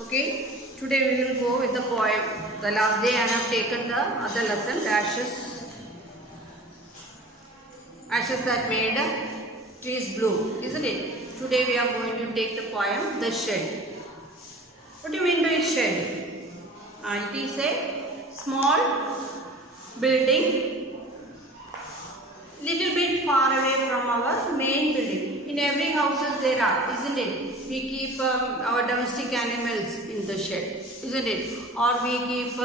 Okay, today we will go with the poem. The last day I have taken the other lesson, the ashes that made trees blue, isn't it? Today we are going to take the poem, The Shed. What do you mean by shed? It is a small building, little bit far away from our main building. In every houses there are, isn't it? We keep our domestic animals in the shed, isn't it? Or we keep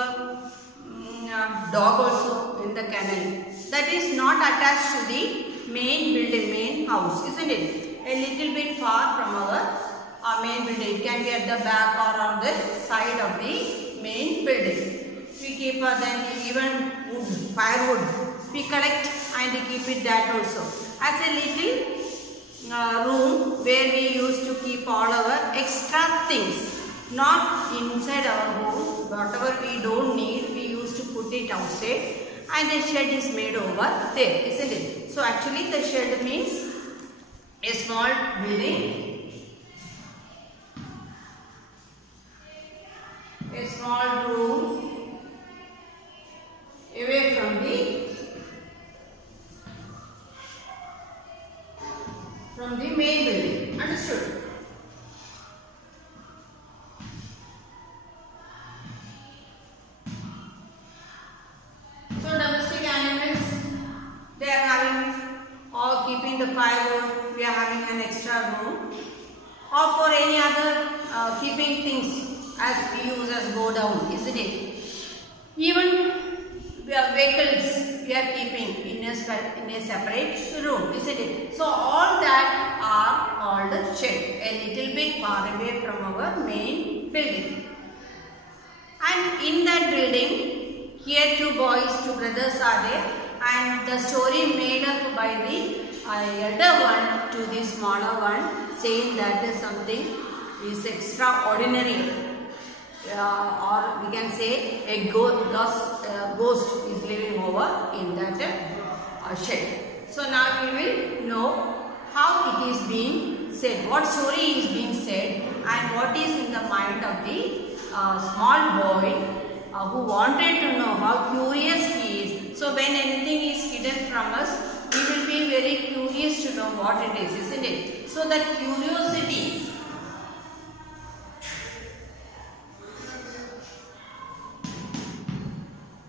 dog also in the kennel. That is not attached to the main building, main house, isn't it? A little bit far from our main building. It can be at the back or on the side of the main building. We keep then even wood, firewood. We collect and keep it that also as a little room where we used to keep all our extra things, not inside our home. Whatever we don't need, we used to put it outside, and the shed is made over there, isn't it? So actually the shed means a small building, a small room away from the main building. Understood? So domestic animals, they are having or keeping the firewood. We are having an extra room, or for any other keeping things as we use as go down, isn't it? Even vehicles we are keeping in a separate room, isn't it? So all that are called shed, a little bit far away from our main building. And in that building, here two brothers are there, and the story made up by the elder one to the smaller one, saying that something is extraordinary. Or we can say a ghost is living over in that shed. So now we will know how it is being said, what story is being said, and what is in the mind of the small boy who wanted to know, how curious he is. So when anything is hidden from us, we will be very curious to know what it is, isn't it? So that curiosity,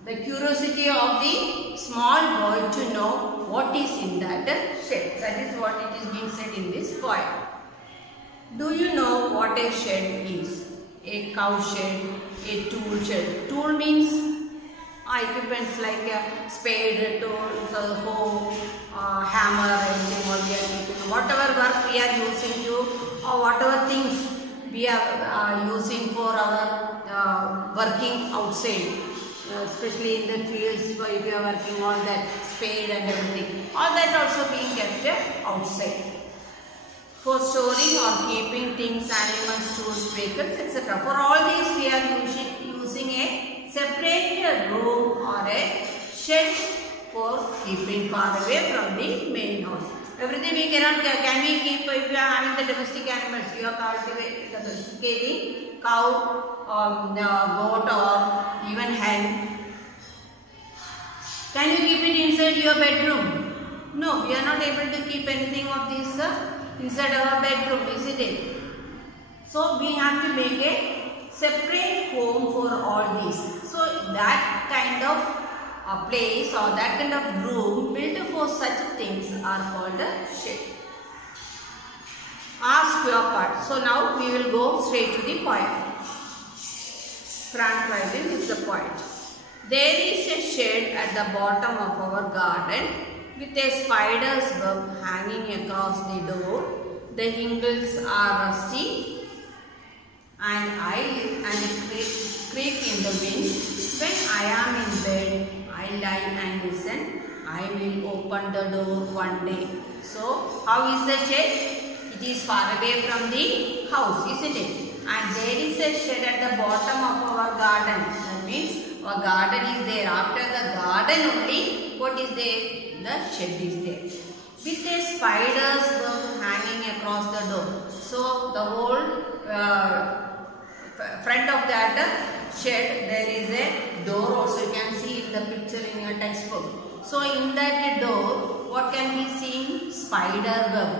the curiosity of the small boy to know what is in that shed. That is what it is being said in this poem. Do you know what a shed is? A cow shed, a tool shed. Tool means equipments like a spade, tool, hoe, hammer, anything what we are keeping. Whatever work we are using to, or whatever things we are using for our working outside. Especially in the fields, if you are working on that spade and everything, all that also being kept outside for storing or keeping things, animals, tools, vehicles, etc. For all these we are using a separate room or a shed for keeping far away from the main house. Everything we cannot, can we keep, if you are having the domestic animals, you are cultivating cow, goat or even hen. Can you keep it inside your bedroom? No, we are not able to keep anything of this inside our bedroom, isn't it? So we have to make a separate home for all these. So that kind of place or that kind of room built for such things are called a shed. Ask your part. So now we will go straight to the poem. Frank Dryden is the poet. There is a shed at the bottom of our garden with a spider's web hanging across the door. The hinges are rusty and creak in the wind. When I am in bed, I lie and listen. I will open the door one day. So how is the shed? It is far away from the house, isn't it? And there is a shed at the bottom of our garden. That means our garden is there. After the garden only, what is there? The shed is there. With a spider's web hanging across the door. So the whole shed, there is a door also. You can see in the picture in your textbook. So in that door, what can be seen? Spider web.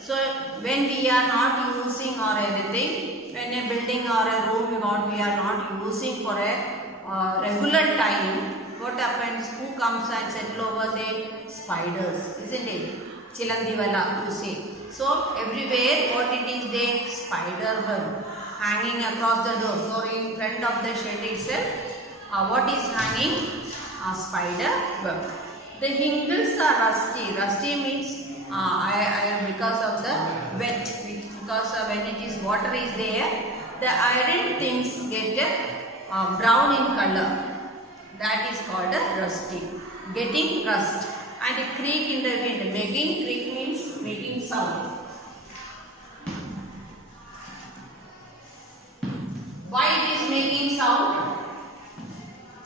So when we are not using or anything, when a building or a room we are not using for a regular time, what happens? Who comes and settle over there? Spiders, isn't it? Chilandivala, you see. So everywhere, what it is there? Spider web hanging across the door. So in front of the shed itself, what is hanging? A spider web. The hinges are rusty. Rusty means because of the wet, because when it is water is there, the iron things get brown in color. That is called a rusty, getting rust. And a creak in the wind. Making creak means making sound. Why it is making sound?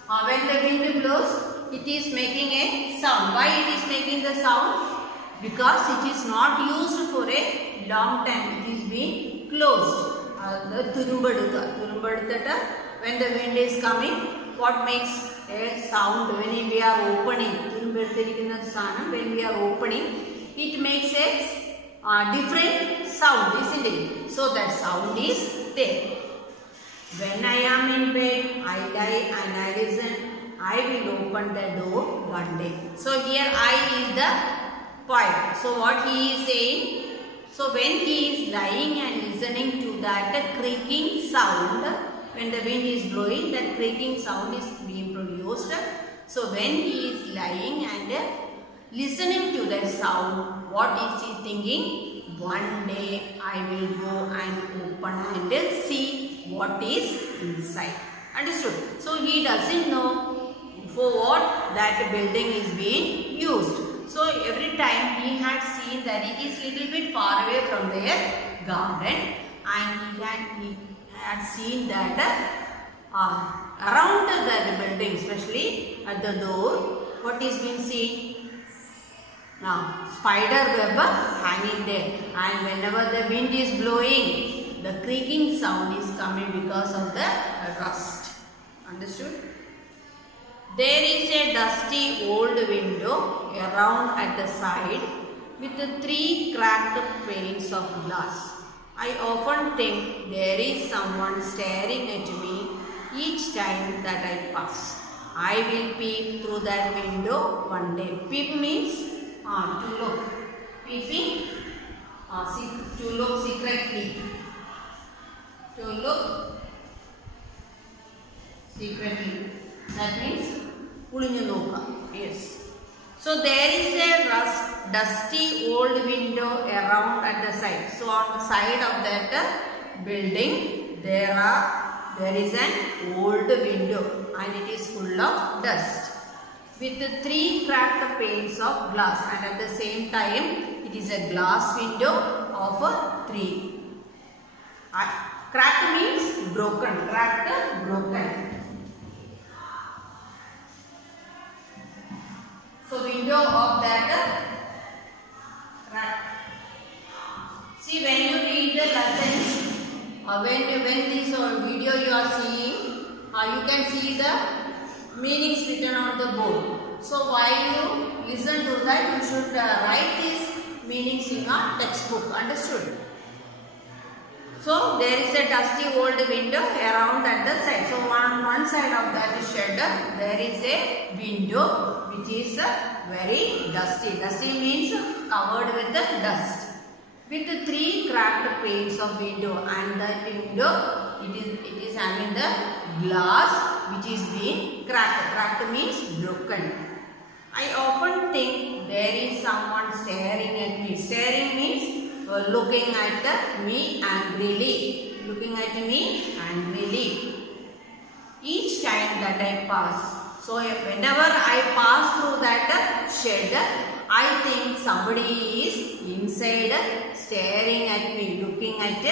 When the wind blows, it is making a sound. Why it is making the sound? Because it is not used for a long time. It is being closed. The Thurumbadutta, when the wind is coming, what makes a sound when we are opening? When we are opening, it makes a different sound, isn't it? So that sound is there. When I am in bed, I lie and I listen. I will open the door one day. So here I is the point. So what he is saying? So when he is lying and listening to that creaking sound, when the wind is blowing, that creaking sound is being produced. So when he is lying and listening to that sound, what is he thinking? One day I will go and open and see what is inside. Understood? So he doesn't know for what that building is being used. So every time he had seen that it is little bit far away from their garden, and he had seen that around the building, especially at the door, what is being seen? Now, spider web hanging there, and whenever the wind is blowing, the creaking sound is coming because of the rust. Understood? There is a dusty old window around at the side with 3 cracked panes of glass. I often think there is someone staring at me each time that I pass. I will peep through that window one day. Peep means to look. Peeping, to look secretly. To look secretly. That means yes. So there is a dusty old window around at the side. So on the side of that building, there is an old window and it is full of dust with 3 cracked panes of glass, and at the same time it is a glass window of 3. Cracked means broken. Cracked, broken. So window of that crack. See, when you read the lessons, when this video you are seeing, you can see the meanings written on the board. So while you listen to that, you should write these meanings in your textbook. Understood? So there is a dusty old window around at the side. So on one side of that shed, there is a window which is very dusty. Dusty means covered with the dust. With 3 cracked panes of window, and that window it is having the glass which is being cracked. Cracked means broken. I often think there is someone staring at me. Staring means looking at me angrily. Looking at me angrily. Each time that I pass. So whenever I pass through that shed, I think somebody is inside staring at me, looking at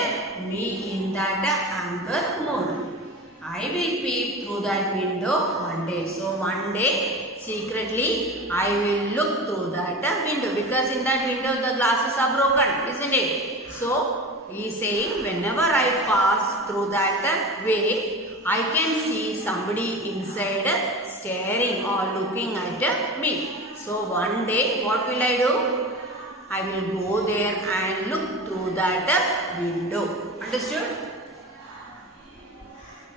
me in that anger mode. I will peep through that window one day. So one day secretly I will look through that window, because in that window the glasses are broken, isn't it? So he is saying, whenever I pass through that way, I can see somebody inside staring or looking at me. So one day, what will I do? I will go there and look through that window. Understood?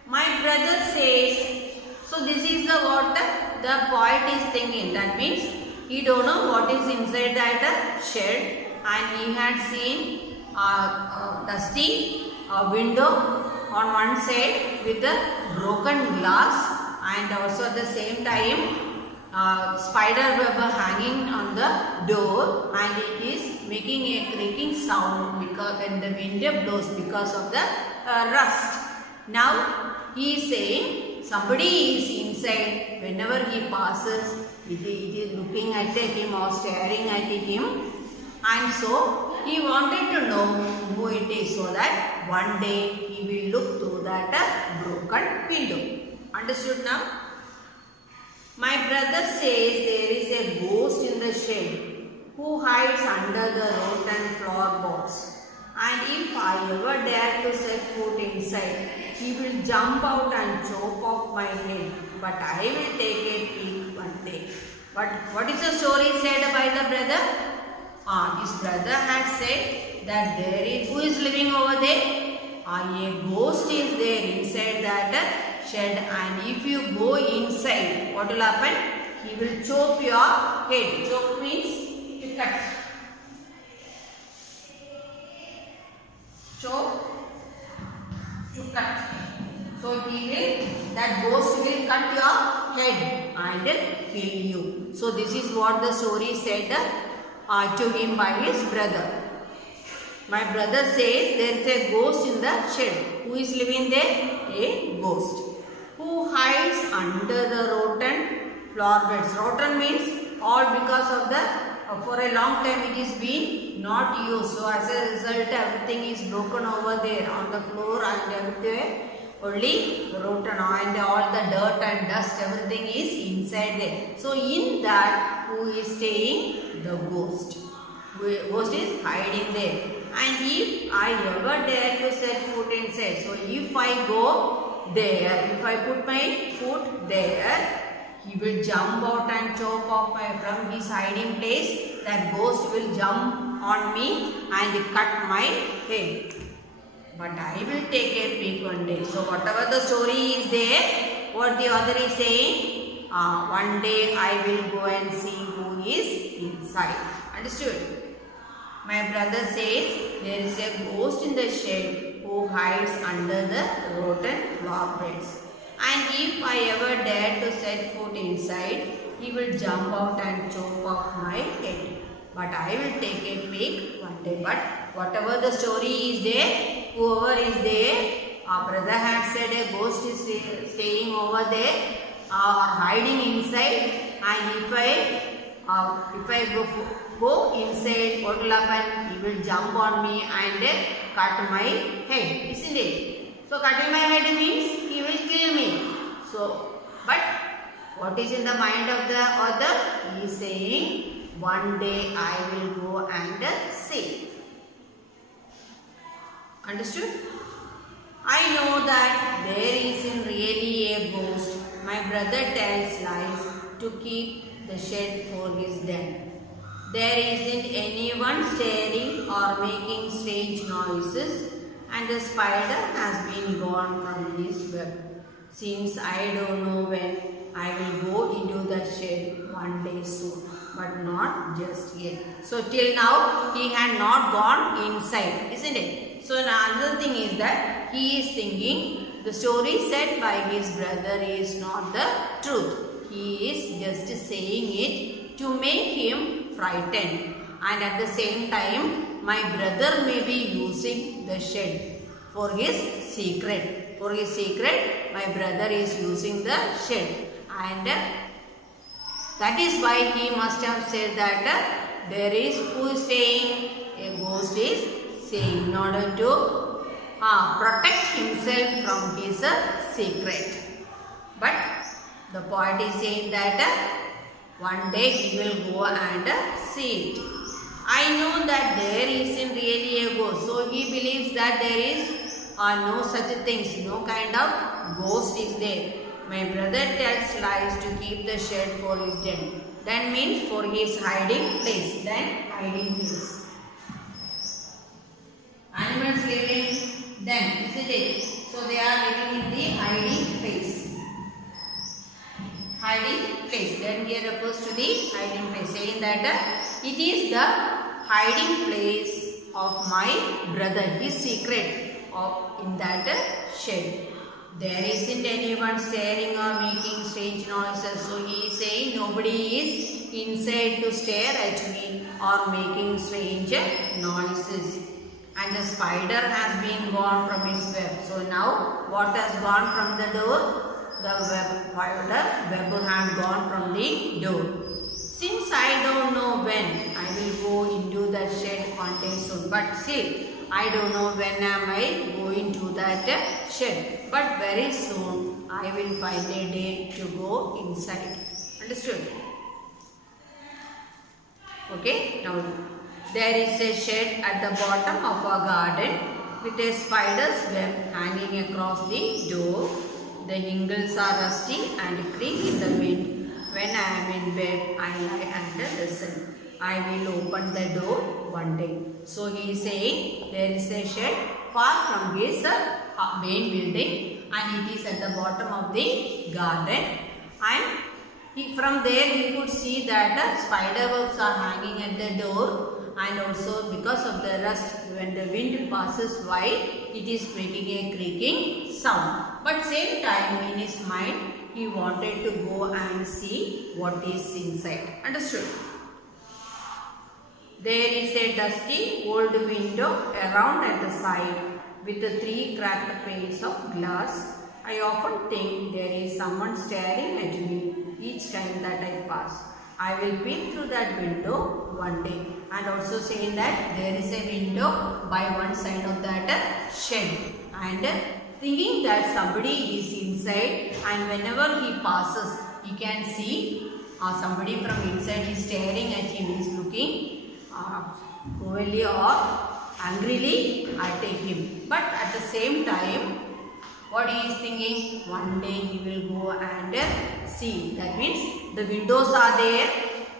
My brother says, so this is the what the poet is thinking. That means he don't know what is inside that shed, and he had seen a dusty window on one side with a broken glass, and also at the same time spider web hanging on the door, and it is making a creaking sound because when the wind blows because of the rust. Now he is saying somebody is inside. Whenever he passes, it is looking at him or staring at him, and so he wanted to know who it is, so that one day he will look through that broken window. Understood now? My brother says there is a ghost in the shed who hides under the rotten floorboards, and if I ever dare to set foot inside, he will jump out and chop off my head, but I will take a peek one day. But what is the story said by the brother? His brother had said that there is, who is living over there? A ghost is there inside that shed, and if you go inside, what will happen? He will chop your head. Chop means to cut. Chop, to cut. So that ghost will cut your head and kill you. So this is what the story said to him by his brother. My brother says there is a ghost in the shed. Who is living there? A ghost who hides under the rotten floor beds. Rotten means all because of the for a long time it is been not used. So as a result everything is broken over there on the floor and everywhere. Only rotten and all the dirt and dust, everything is inside there. So in that, who is staying? The ghost. Ghost is hiding there. And if I ever dare to set foot inside, so if I go there, if I put my foot there, he will jump out and chop off from his hiding place. That ghost will jump on me and cut my head. But I will take a peek one day. So whatever the story is there, what the author is saying, one day I will go and see who is inside. Understood? My brother says there is a ghost in the shed who hides under the rotten floor beds. And if I ever dare to set foot inside, he will jump out and chop off my head. But I will take a peek one day. But whatever the story is there, whoever is there, our brother had said a ghost is staying over there or hiding inside, and if I go inside, what will happen? He will jump on me and cut my head, isn't it? So cutting my head means he will kill me. So, but what is in the mind of the author? He is saying, one day I will go and see. Understood? I know that there isn't really a ghost. My brother tells lies to keep the shed for his den. There isn't anyone staring or making strange noises, and the spider has been gone from his web. Since I don't know when I will go into that shed one day soon, but not just yet. So till now he had not gone inside, isn't it? So another thing is that he is thinking the story said by his brother is not the truth. He is just saying it to make him frightened, and at the same time my brother may be using the shed for his secret. For his secret, my brother is using the shed, and that is why he must have said that there is who is saying, a ghost is saying, in order to protect himself from his secret. But the poet is saying that one day he will go and see it. I know that there isn't really a ghost. So he believes that there is no such things, no kind of ghost is there. My brother tells lies to keep the shed for his den. Den means for his hiding place. Den, hiding place. Animals live in den, isn't it? So they are living in the hiding place. Hiding place. Then here refers to the hiding place, saying that it is the hiding place of my brother, his secret in that shed. There isn't anyone staring or making strange noises. So he is saying nobody is inside to stare at me or making strange noises. And the spider has been gone from his web. So now what has gone from the door? The web had gone from the door. Since I don't know when I will go into that shed one day soon. But still, I don't know when am I going to that shed. But very soon, I will find a day to go inside. Understood? Okay, now there is a shed at the bottom of our garden with a spider's web hanging across the door. The shingles are rusty and creak in the wind. When I am in bed, I lie and listen. I will open the door one day. So he is saying there is a shed far from his main building and it is at the bottom of the garden. And from there he could see that spider webs are hanging at the door. And also because of the rust, when the wind passes by, it is making a creaking sound. But same time in his mind, he wanted to go and see what is inside. Understood? There is a dusty old window around at the side with the 3 cracked panes of glass. I often think there is someone staring at me each time that I pass. I will peek through that window one day. And also saying that there is a window by one side of that shed. And thinking that somebody is inside and whenever he passes, he can see somebody from inside is staring at him, is looking cruelly or angrily at him. But at the same time, what he is thinking, one day he will go and see. That means the windows are there,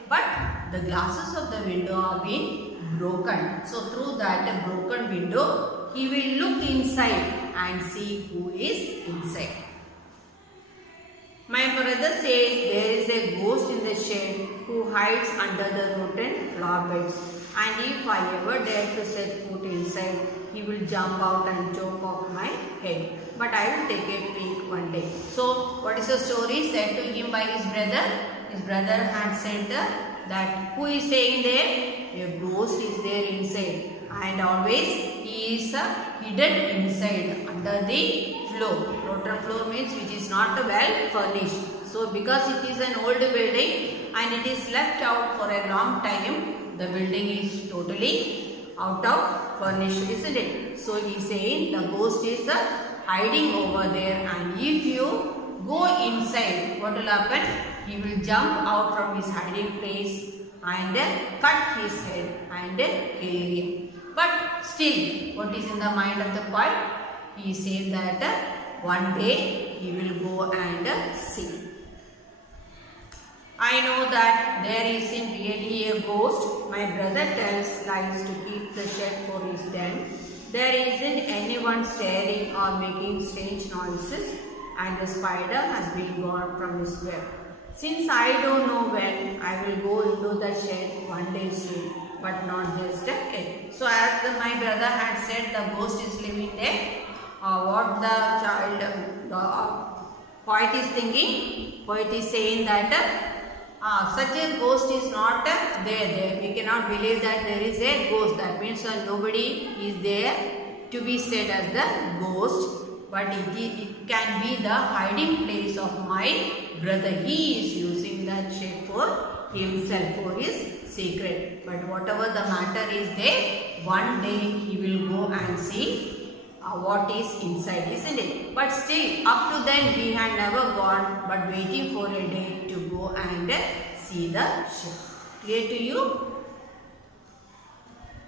but the glasses of the window are being broken. So through that broken window, he will look inside and see who is inside. My brother says there is a ghost in the shed who hides under the rotten flower beds. And if I ever dare to set foot inside, he will jump out and chop off my head. But I will take a peek one day. So what is the story said to him by his brother? His brother had said that who is staying there? A ghost is there inside. And always he is hidden inside under the floor. Rotten floor means which is not well furnished. So because it is an old building and it is left out for a long time, the building is totally out of furnished, isn't it? So he is saying the ghost is hiding over there, and if you go inside, what will happen? He will jump out from his hiding place and cut his head and kill him. But still, what is in the mind of the boy? He is saying that one day he will go and see. I know that there isn't really a ghost. My brother tells lies to keep the shed for his den. There isn't anyone staring or making strange noises, and the spider has been gone from his web. Since I don't know when, I will go into the shed one day soon, but not just yet. So as my brother had said, the ghost is living there. What the poet is thinking? Poet is saying that such a ghost is not there. We cannot believe that there is a ghost. That means nobody is there to be said as the ghost. But it can be the hiding place of my brother. He is using that shed for himself, for his secret. But whatever the matter is there, one day he will go and see what is inside, isn't it? But still, up to then we had never gone, but waiting for a day to go and see the shed. Clear to you?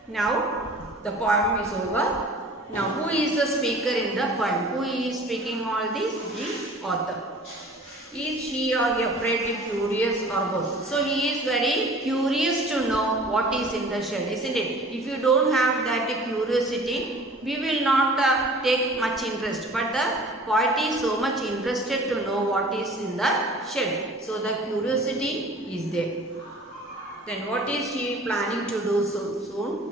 Now the poem is over. Now who is the speaker in the poem? Who is speaking all this? The author. Is she or he afraid, curious or both? So he is very curious to know what is in the shell, isn't it? If you don't have that curiosity, we will not take much interest. But the poet is so much interested to know what is in the shell. So the curiosity is there. Then what is she planning to do so soon?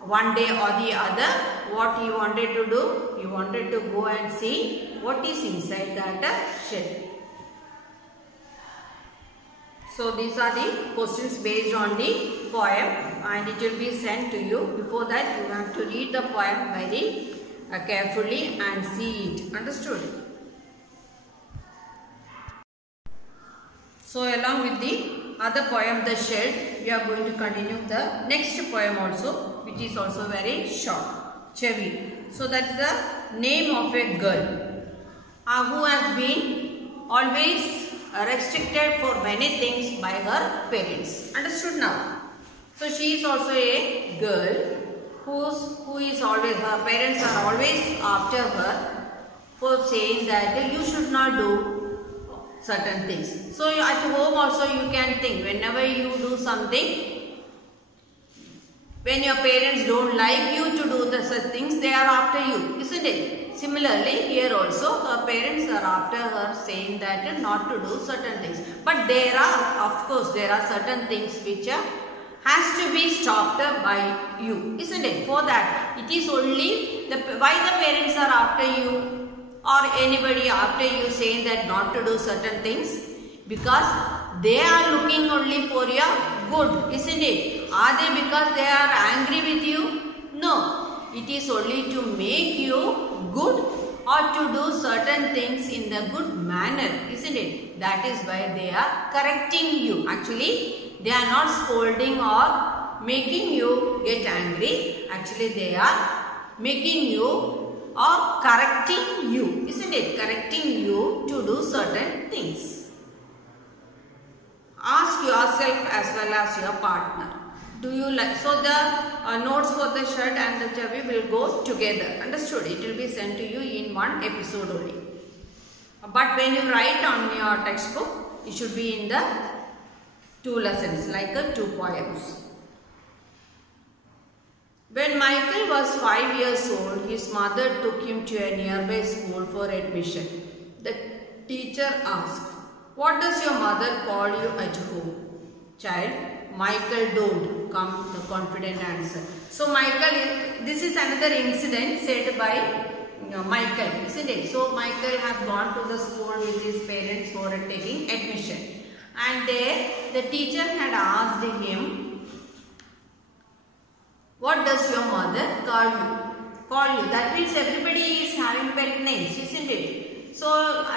One day or the other, what he wanted to do? He wanted to go and see what is inside that shell. So these are the questions based on the poem, and it will be sent to you. Before that, you have to read the poem very carefully and see it. Understood? So along with the other poem, The Shell, we are going to continue the next poem also, which is also very short. Chavi. So that's the name of a girl who has been always restricted for many things by her parents. Understood now? So she is also a girl who is always, her parents are always after her for saying that you should not do certain things. So at home also you can think, whenever you do something, when your parents don't like you to do such things, they are after you, isn't it? Similarly, here also her parents are after her saying that not to do certain things. But there are, of course, there are certain things which has to be stopped by you, isn't it? For that, it is only why the parents are after you or anybody after you saying that not to do certain things, because they are looking only for your good, isn't it? Are they because they are angry with you? No. It is only to make you good or to do certain things in the good manner, isn't it? That is why they are correcting you. Actually, they are not scolding or making you get angry. Actually, they are making you or correcting you, isn't it? Correcting you to do certain things. Ask yourself as well as your partner. Do you like? So the notes for the shirt and the chavi will go together. Understood? It will be sent to you in one episode only. But when you write on your textbook, it should be in the 2 lessons, like 2 poems. When Michael was 5 years old, his mother took him to a nearby school for admission. The teacher asked, "What does your mother call you at home?" Child, Michael don't, come the confident answer. So Michael, this is another incident said by Michael, isn't it? So Michael has gone to the school with his parents for taking admission. And there the teacher had asked him, "What does your mother call you?" That means everybody is having pet names, isn't it? So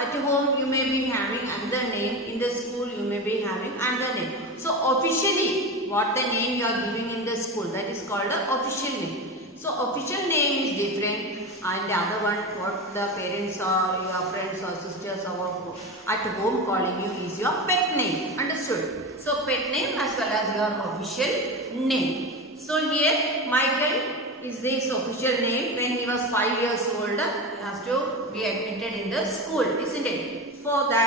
at home you may be having another name, in the school you may be having another name. So officially, what the name you are giving in the school, that is called the official name. So official name is different, and the other one, what the parents or your friends or sisters or at home calling you is your pet name. Understood? So pet name as well as your official name. So here Michael is his official name. When he was 5 years old, he has to be admitted in the school, isn't it? For the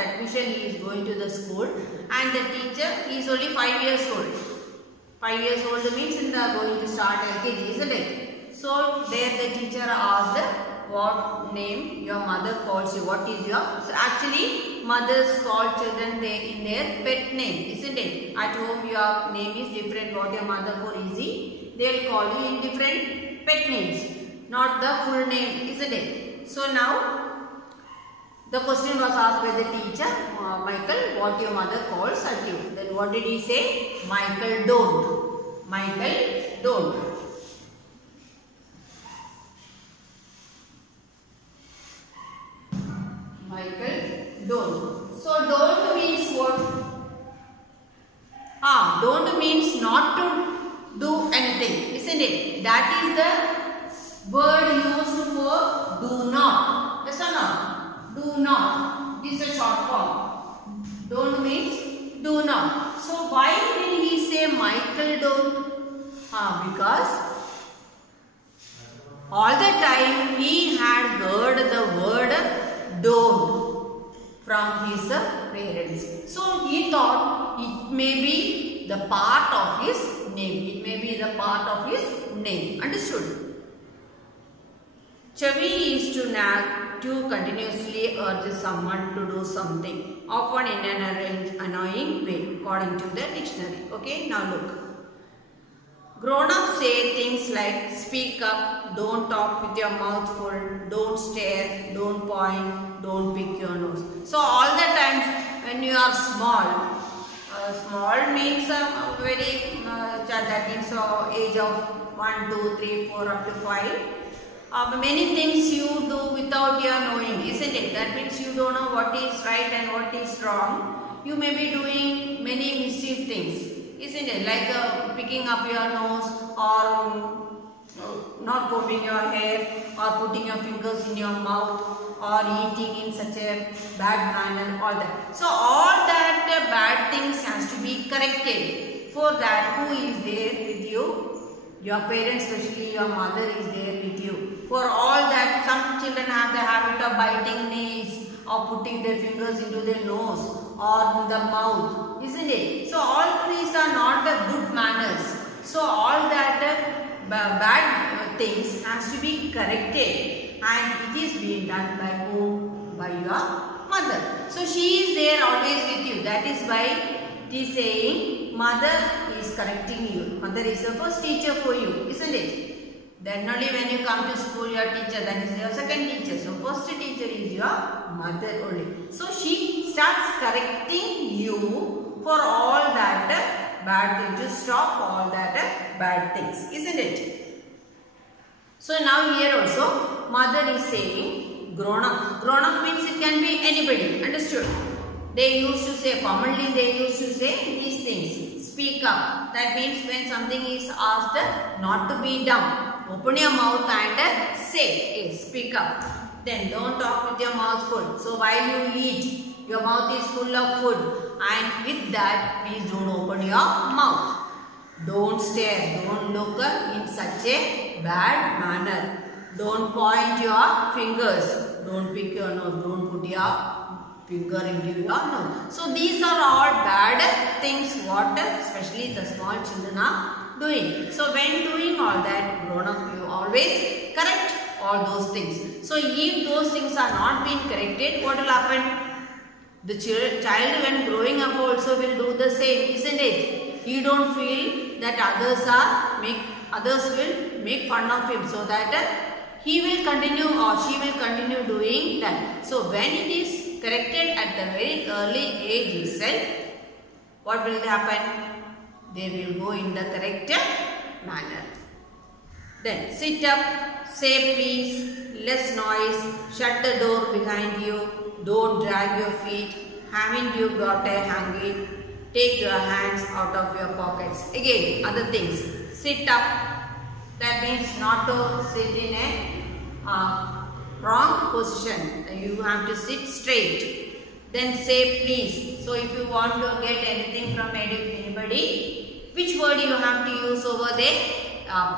admission he is going to the school, and the teacher is only 5 years old. 5 years old means going to start LKG, isn't it? So there the teacher asked what name your mother calls you. What is your? So actually mothers call children in their pet name, isn't it? At home your name is different. What your mother for easy, they will call you in different pet names, not the full name, isn't it? So now the question was asked by the teacher, Michael, what your mother calls at you. Then what did he say? Michael don't. Michael don't. Michael don't. So don't means what? Don't means not to do anything, isn't it? That is the word used for do not. Yes or no? Do not. This is a short form. Don't means do not. So why did he say Michael don't? because all the time he had heard the word don't from his parents. So he thought it may be the part of his name. It may be the part of his name. Understood? Chavi is to nag, to continuously urge someone to do something, often in an annoying way, according to the dictionary. Okay, now look. Grown-ups say things like speak up, don't talk with your mouth full, don't stare, don't point, don't pick your nose. So all the times when you are small, small means very that means age of 1, 2, 3, 4 up to 5. Many things you do without your knowing, isn't it? That means you don't know what is right and what is wrong. You may be doing many mischief things, isn't it? Like picking up your nose or not combing your hair or putting your fingers in your mouth or eating in such a bad manner, all that. So all that bad things has to be corrected. For that, who is there with you? Your parents, especially your mother, is there with you. For all that, some children have the habit of biting nails or putting their fingers into their nose or in the mouth, isn't it? So all these are not the good manners. So all that bad things has to be corrected, and it is being done by whom? By your mother. So she is there always with you. That is why it is saying mother is correcting you. Mother is the first teacher for you, isn't it? Then only when you come to school, your teacher, that is your second teacher. So first teacher is your mother only. So she starts correcting you for all that bad things, to stop all that bad things, isn't it? So now here also mother is saying grown up. Grown up means it can be anybody, understood? They used to say, commonly they used to say these things. Speak up. That means when something is asked, not to be dumb. Open your mouth and say, yes, speak up. Then don't talk with your mouth full. So while you eat, your mouth is full of food. And with that, please don't open your mouth. Don't stare. Don't look in such a bad manner. Don't point your fingers. Don't pick your nose. Don't put your finger into your nose. So these are all bad things what especially the small children are doing. So when doing all that, grown up, you always correct all those things. So if those things are not being corrected, what will happen? The child when growing up also will do the same, isn't it? He don't feel that others will make fun of him, so that he will continue or she will continue doing that. So when it is corrected at the very early age itself, what will happen? They will go in the correct manner. Then sit up, say please, less noise, shut the door behind you, don't drag your feet, haven't you got a hanky, take your hands out of your pockets. Again, other things. Sit up, that means not to sit in a wrong position. You have to sit straight. Then say please. So if you want to get anything from anybody, which word you have to use over there?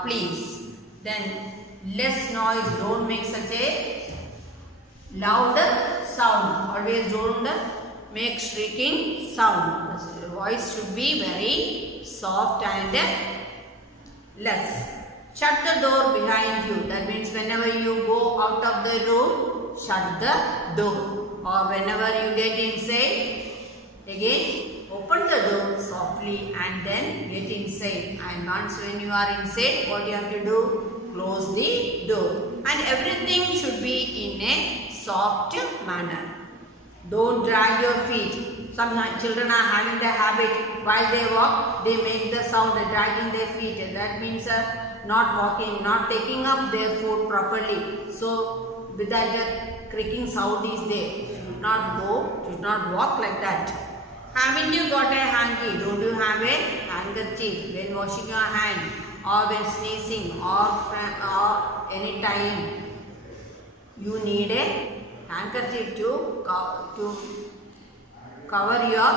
Please. Then less noise. Don't make such a loud sound. Always don't make shrieking sound. The voice should be very soft and less. Shut the door behind you. That means whenever you go out of the room, shut the door. Or whenever you get inside, again open the door softly and then get inside. And once when you are inside, what you have to do? Close the door. And everything should be in a soft manner. Don't drag your feet. Some children are having the habit, while they walk, they make the sound of dragging their feet. That means not walking, not taking up their foot properly. So with that creaking sound is there. Should not go, should not walk like that. Haven't you got a hanky? Don't you have a handkerchief when washing your hand or when sneezing or any time? You need a handkerchief to cover your,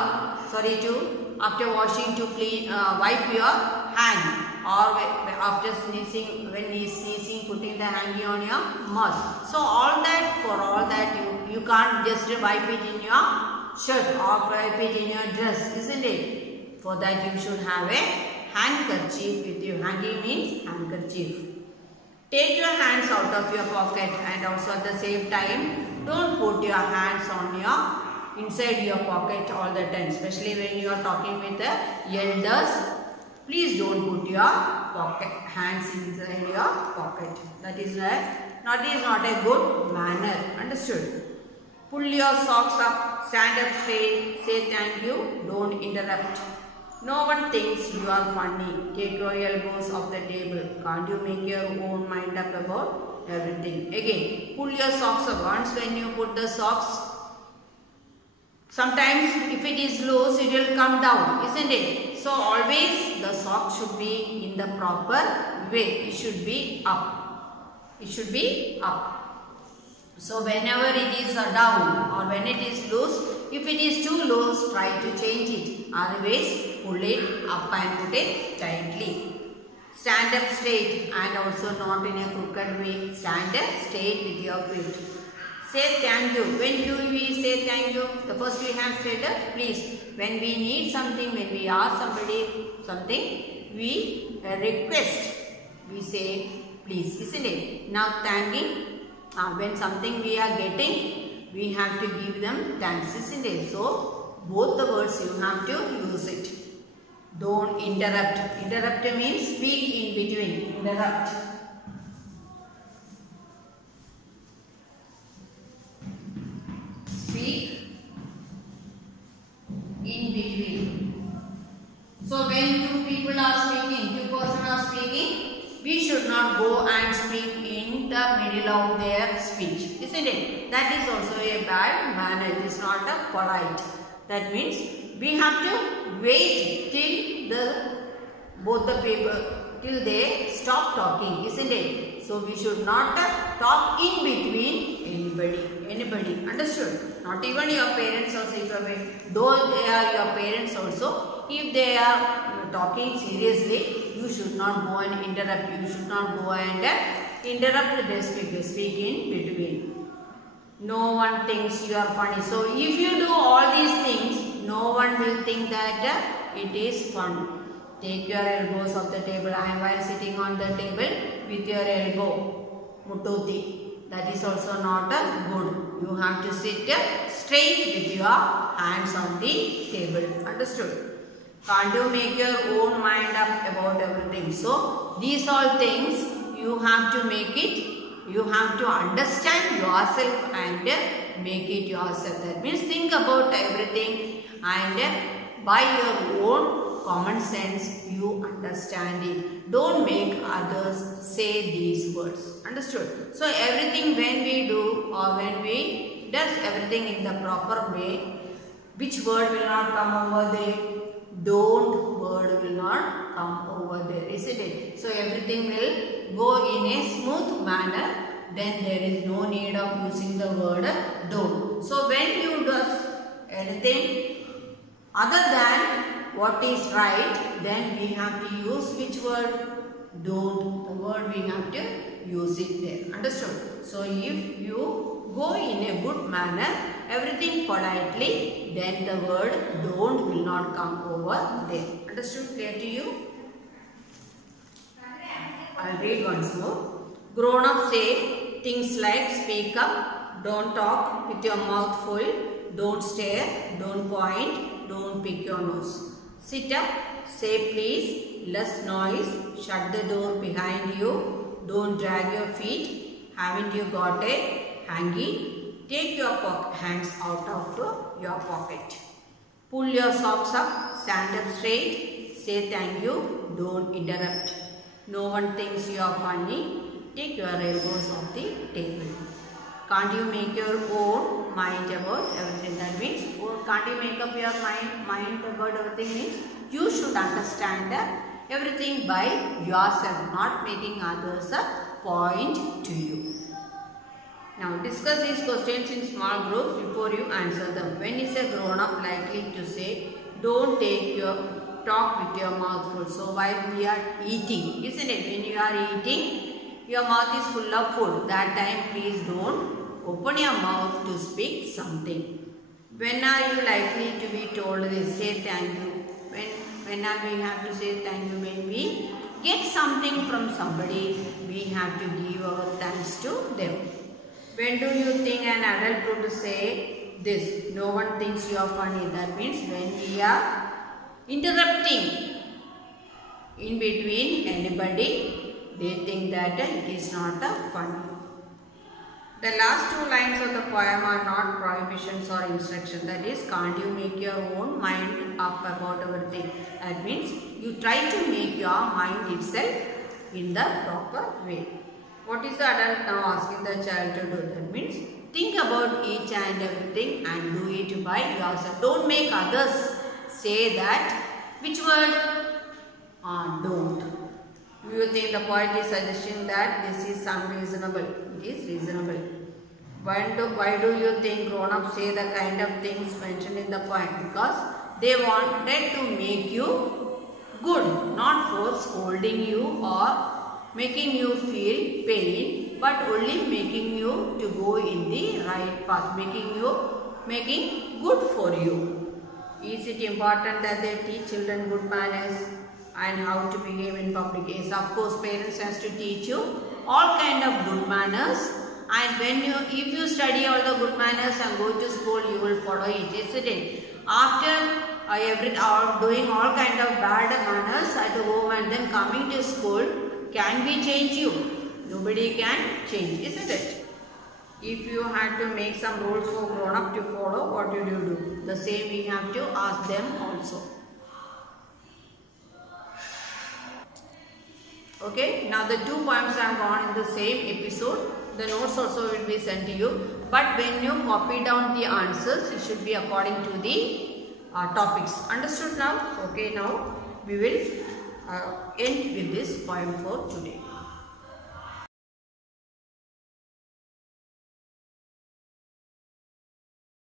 after washing to clean, wipe your hand. or after sneezing, when he is sneezing, putting the hanky on your mouth. So all that, for all that you can't just wipe it in your shirt or wipe it in your dress, isn't it? For that you should have a handkerchief with you. Hanky means handkerchief. Take your hands out of your pocket, and also at the same time don't put your hands on your inside your pocket all the time, especially when you are talking with the elders. Please don't put your hands inside your pocket. That is not a good manner. Understood? Pull your socks up, stand up straight, say thank you, don't interrupt. No one thinks you are funny. Take your elbows off the table. Can't you make your own mind up about everything? Again, pull your socks up. Once when you put the socks, sometimes if it is loose, it will come down, isn't it? So always the sock should be in the proper way. It should be up. It should be up. So whenever it is down or when it is loose, if it is too loose, try to change it. Otherwise, pull it up and put it tightly. Stand up straight and also not in a crooked way. Stand up straight with your feet. Say thank you. When do we say thank you? The first we have said please. When we need something, when we ask somebody something, we request. We say please, isn't it? Now thanking. When something we are getting, we have to give them thanks, isn't it? So both the words you have to use it. Don't interrupt. Interrupt means speak in between. Interrupt. Speak in between. So when two people are speaking, two persons are speaking, we should not go and speak in the middle of their speech, isn't it? That is also a bad manner. It is not a polite. That means we have to wait till both the people till they stop talking, isn't it? So we should not talk in between anybody. Understood? Not even your parents also. Though they are your parents also, if they are talking seriously, you should not go and interrupt. You should not go and interrupt the speaker. Speak in between. No one thinks you are funny. So if you do all these things, no one will think that it is fun. Take your elbows off the table. And while sitting on the table with your elbow, muttoti, that is also not good. You have to sit straight with your hands on the table. Understood? Can't you make your own mind up about everything? So these all things you have to make it. You have to understand yourself and make it yourself. That means think about everything and by your own common sense you understand it. Don't make others say these words. Understood? So everything when we do or when we does everything in the proper way, which word will not come over there? Don't word will not come over there, isn't it? So everything will go in a smooth manner. Then there is no need of using the word don't. So when you do anything other than what is right, then we have to use which word? Don't. The word we have to use it there. Understood? So if you go in a good manner, everything politely, then the word don't will not come over there. Understood? Clear to you? I'll read once more. Grown-ups say things like speak up, don't talk with your mouth full, don't stare, don't point, don't pick your nose. Sit up, say please, less noise, shut the door behind you, don't drag your feet, haven't you got a hanky? Take your hands out of your pocket. Pull your socks up, stand up straight, say thank you, don't interrupt. No one thinks you are funny. Take your elbows off the table. Can't you make your own mind about everything? That means, can't you make up your mind about everything means you should understand everything by yourself, not making others point to you. Now discuss these questions in small groups before you answer them. When is a grown-up likely to say, don't take talk with your mouth full. So while we are eating, isn't it? When you are eating, your mouth is full of food. That time please don't open your mouth to speak something. When are you likely to be told this? Say thank you. When are we have to say thank you? When we get something from somebody, we have to give our thanks to them. When do you think an adult would say this? No one thinks you are funny. That means when we are interrupting in between anybody, they think that it is not funny. The last two lines of the poem are not prohibitions or instructions. That is, can't you make your own mind up about everything? That means you try to make your mind itself in the proper way. What is the adult now asking the child to do? That means think about each and everything and do it by yourself. Don't make others say that. Which word? Don't. You think the poet is suggesting that this is unreasonable. It is reasonable. Why do you think grown-ups say the kind of things mentioned in the poem? Because they wanted to make you good, not for scolding you or making you feel pain, but only making you to go in the right path, making good for you. Is it important that they teach children good manners and how to behave in public? Yes, of course, parents has to teach you all kind of good manners, and if you study all the good manners and go to school, you will follow it, isn't it? After doing all kind of bad manners at home and then coming to school, can we change you? Nobody can change, isn't it? If you had to make some rules for grown-up to follow, what will you do? The same we have to ask them also. Okay, now the two poems have gone in the same episode. The notes also will be sent to you. But when you copy down the answers, it should be according to the topics. Understood now? Okay, now we will end with this poem for today.